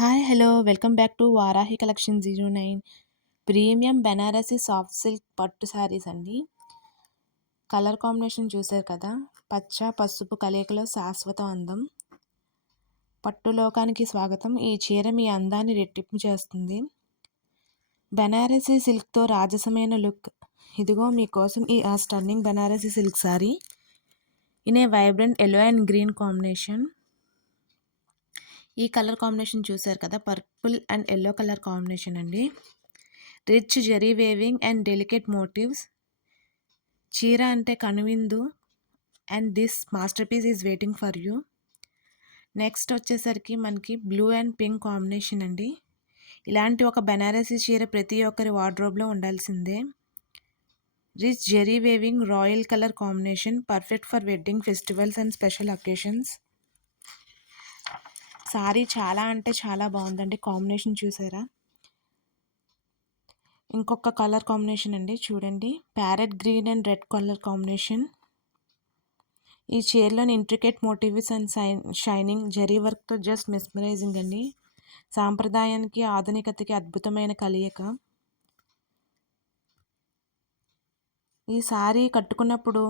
Hi hello welcome back to Varahi collection 09 premium Banarasi soft silk పట్టు శారీస్ అండి. Colour combination చూసారు కదా, పచ్చ పసుపు కలయికలో శాశ్వత అందం. పట్టు లోకానికి స్వాగతం. ఈ చీర మీ అందాన్ని రెట్టింపు చేస్తుంది. బెనారసీ సిల్క్తో రాజసమైన లుక్. ఇదిగో మీకోసం ఈ stunning Banarasi silk sari in a vibrant yellow and green combination. ఈ కలర్ కాంబినేషన్ చూసారు కదా, purple and yellow colour combination అండి. Rich zari weaving and delicate motifs. చీర అంటే కనువిందు and this masterpiece is waiting for you. Next వచ్చేసరికి మనకి బ్లూ అండ్ పింక్ కాంబినేషన్ అండి. ఇలాంటి ఒక బెనారసీ చీర ప్రతి ఒక్కరి వార్డ్రోబ్లో ఉండాల్సిందే. Rich zari weaving royal colour combination, perfect for wedding festivals and special occasions. Sari చాలా అంటే చాలా బాగుందండి. కాంబినేషన్ చూసారా. ఇంకొక కలర్ కాంబినేషన్ అండి, చూడండి. Parrot green and red colour combination. ఈ చీరలోని intricate motives and shining zari వర్క్తో జస్ట్ మెస్మరైజింగ్ అండి. సాంప్రదాయానికి ఆధునికతకి అద్భుతమైన కలయిక. ఈ సారీ కట్టుకున్నప్పుడు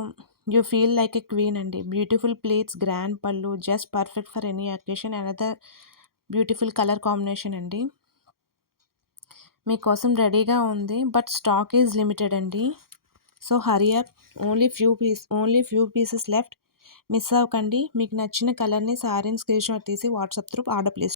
you feel like a queen అండి. Beautiful pleats, grand pallu, just perfect for any occasion. Another beautiful colour combination అండి. మీకోసం రెడీగా ఉంది, బట్ స్టాక్ ఈజ్ లిమిటెడ్ అండి. So hurry up, only few pieces left. Miss అవ్వకండి. మీకు నచ్చిన కలర్ని సారీని స్క్రీన్ షాట్ తీసి వాట్సాప్ త్రూ ఆర్డర్ ప్లేస్